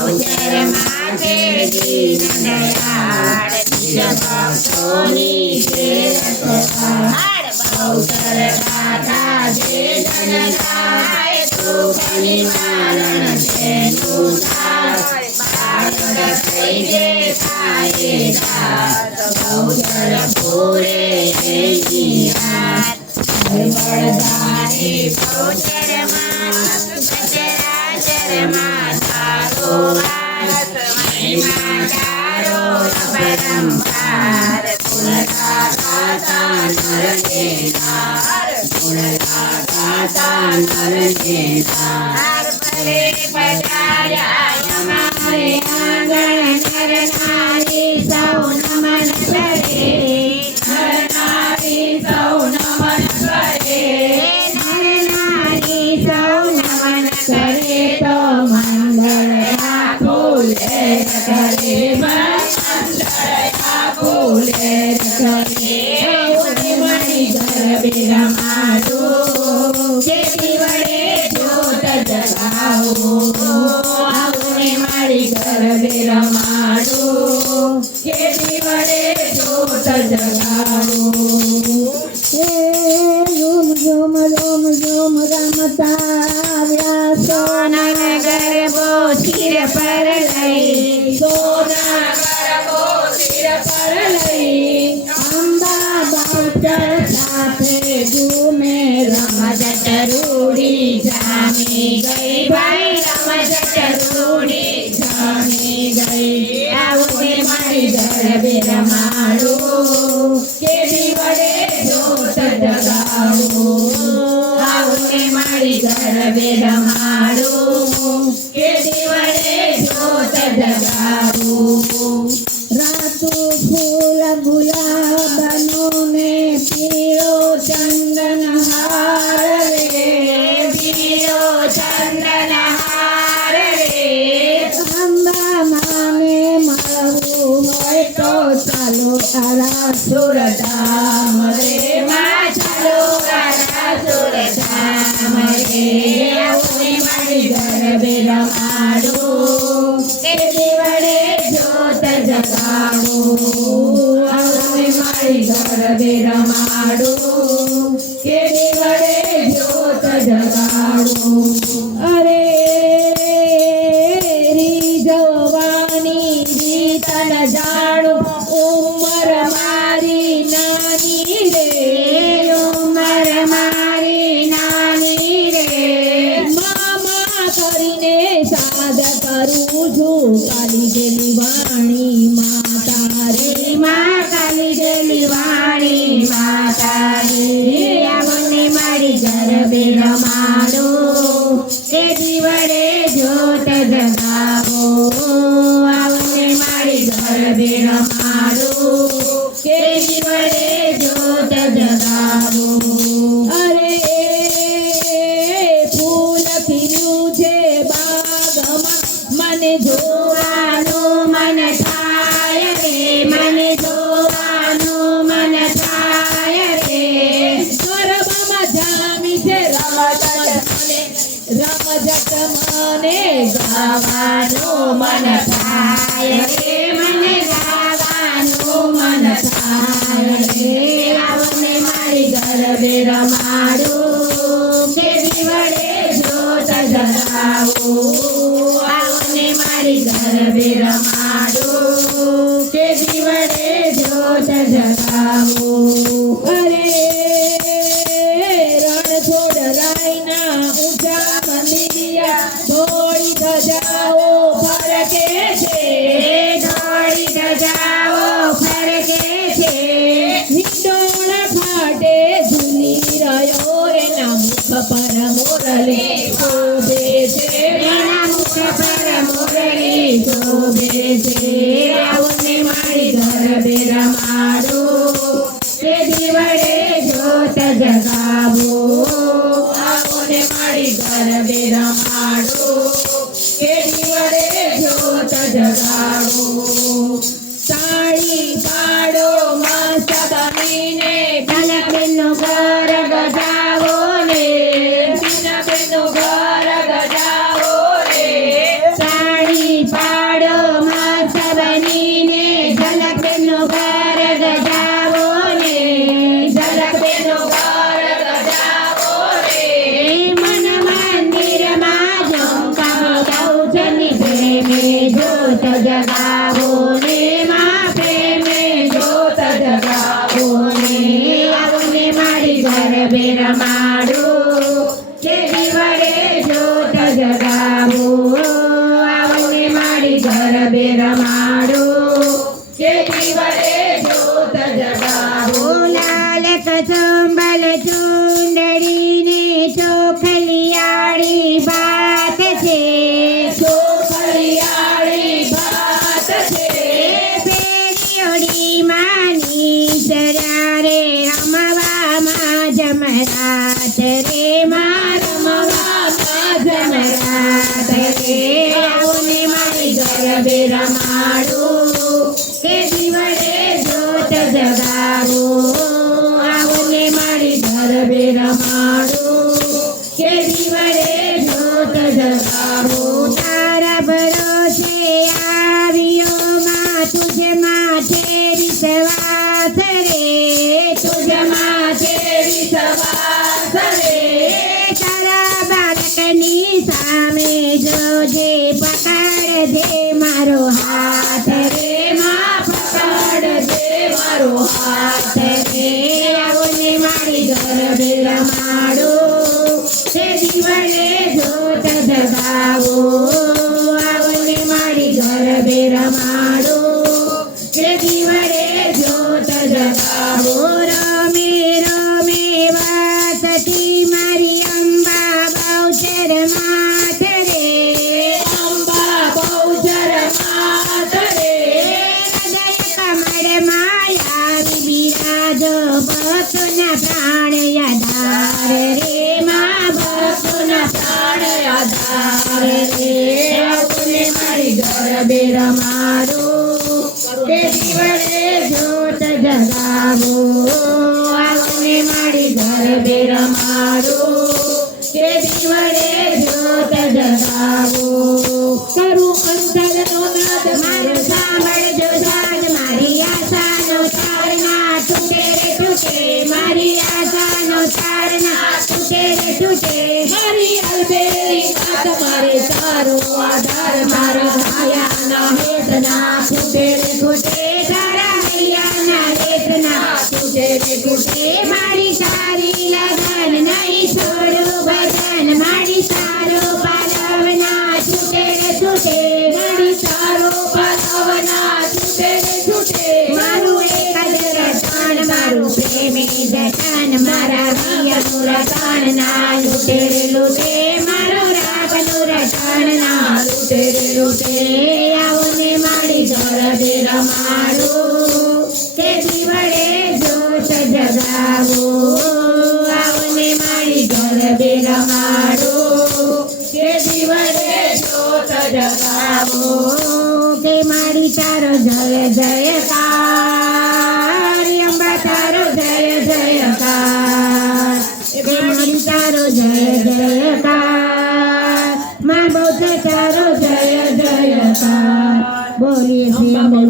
બહુચર માથે દીન દયાળ ભક્તોની બહુચર ગાથા જે જન ગાય દુઃખ નિવારણ તેનું થાય બાળક થઈ જે થાય દાસ બહુચર પૂરે એની વાત બળદારી બહુચર માં સચરાચર માં તારો વાસ મહિમા તારો પરંપાર ગુણતા ગાતા નર ને નાર ગુણતા ગાતા નર ને નાર પરે પધાર્યા અમારે આંગણ નર નારી સૌ નમન કરે નર નારી સૌ નમન કરે નર નારી સૌ નમન કરે તો મંગળ આખુલે કરે મંગળ આખુલે કરે મણી ગરબે રમાડો જેથી વડે જ્યોત જગાવો આવું મારી ગરબે રમાડો જેથી વડે જ્યોત જગાવો ઝુમ ઝુમ ઝુમ રમતા વ્યા સોના ગરબો સિર પર લઈ સોના ગરબો સિર પર લઈ અંબા બહુચર સાથે ઝૂમે રમઝટ રૂડી જામી ગઈ ભાઈ રમઝટ રૂડી જામી ગઈ આવું મારી ગરબે રમાડો કેદી વડે જ્યોત જગાવો આવું મારી ગરબે રમાડો કેદી વડે જ્યોત જગાવો રાતો ફૂલ ગુલાબનો ને પીળો ચંદન હાર રે પીળો ચંદન હાર રે અંબા માને મળવું હોય તો ચાલો આરાસુર ધામ રે માં ચાલો આરાસુર ધામ રે આવું મારી ગરબે રમાડો કેદી વડે જ્યોત જગાવો આવું મારી ગરબે રમાડો કેદી વડે જ્યોત જગાવો અરે રીઝવાની રીતન જાણો ઉંમર મારી નાની રે ઉંમર મારી નાની રે મામા કરીને સાદ કરું છું કાલી ગેલી વાણી માતા રે મા કાલી ગેલી વાણી માતા રે આવને મારી ગરબે રમાડો કેદી વડે જ્યોત જગાવો આવને મારી ગરબે રમાડો કેદી વડે જ્યોત જગાવો અરે ફૂલ ખીલ્યું છે બાગમાં મને જોવાનું મન થાય રે મને જોવાનું મન થાય રે ગરબામાં જામી છે રમઝટ મને ગાવાનું મન થાય રે મને ગાવાનું મન થાય રે આવને મારી ગરબે રમાડો કેદી વડે જ્યોત જગાવો આવને મારી ગરબે રમાડો કેદી વડે જ્યોત જગાવો અરે રણછોડ રાયના ઊંચા મંદિરિયા ધોળી ધજાઓ ફરકે છે ધોળી ધજાઓ ફરકે છે હિંડોળ ખાટે ઝૂલી રહ્યો એના મુખ પર મોરલી શોભે છે એના મુખ પર મોરલી શોભે છે આવને મારી ગરબે રમાડો કેદી વડે જ્યોત જગાવો આવને મારી ગરબે રમાડો કેદી વડે જ્યોત જગાવો તાળી પાડો મસ્ત બનીને કનકબેનનો ઘર ગજાવો ને કનકબેનનો ઘર ગજાવો ને તાળી જ્યોત જગાવો ને માં પ્રેમે જ્યોત જગાવો ને આવો ને મારી ગરબે રમાડો કે દીવડે જ્યોત જગાવો આવો ને મારી ગરબે રમાડો કે દીવડે જ્યોત જગાવો લાલ કચંબલ ચુંદડીને ચોખલિયાળી ભાત છે ચોખલિયાળી ભાત છે પેડીઓડી માની સરારે રમવામાં જમરાત રે માં રમવામાં જમરાત રે આવો ને મારી ગરબે રમાડો કે દીવડે જ્યોત જગાવો આવો ને મારી ગરબે રમાડો કે દીવડે જ્યોત જગાવો તારા ભરોસે આવ્યો માં તુझे માથે વિશ્વાસ રે તુझे માથે વિશ્વાસ રે તારા બાળકની સામે જોજે પકડજે મારો હાથ રે માં પકડજે મારો હાથ રે આવો ને મારી ગરબે રમાડો કે દીવડે જ્યોત જગાવો આવો ને મારી ગરબે રમાડો કે દીવડે જ્યોત જગાવો રમે રમે વાસતી મારી અંબા બહુચર માત રે અંબા બહુચર માત રે હૃદય કમળ માયા વિરાજો ભક્તના પ્રાણ આધાર રે માં ભક્તના પ્રાણ આધાર રે આવો ને મારી ગરબે રમાડો કે દીવડે જ્યોત જગાવો આવો ને મારી ગરબે રમાડો કે દીવડે જ્યોત જગાવો કરું અંતરનો નાદ મારો સાંભળજો સાદ મારી આશાનો તારના તૂટે રે તૂટે મારી આશાનો તારના તૂટે રે તૂટે મારી અલબેલી વાત મારે તારો આધાર મારા ભાયાના હેતના તૂટે રે તૂટે તારા હૈયાના હેતના તૂટે રે તૂટે મારી સારી લગન નહીં છોડું ભજન મારી સારો પાલવના તૂટે રે તૂટે મારી સારો પાલવના તૂટે રે તૂટે મારું એક જ રટણ મારું પ્રેમી જતન મારા વિયનું રટણ ના લૂટે રે લૂટે મારું રાગનું રટણ ના લૂટે રે લૂટે આવો ને મારી ગરબે રમાડો કે દીવડે જ્યોત જગાવો આવો ને મારી ગરબે રમાડો કે દીવડે જ્યોત જગાવો કે મારી તારો જય જયકાર અંબા તારો જય જયકાર કે મારી તારો જય જયકાર માં બહુચર તારો જય જયકાર બોલીએ શ્રી અંબે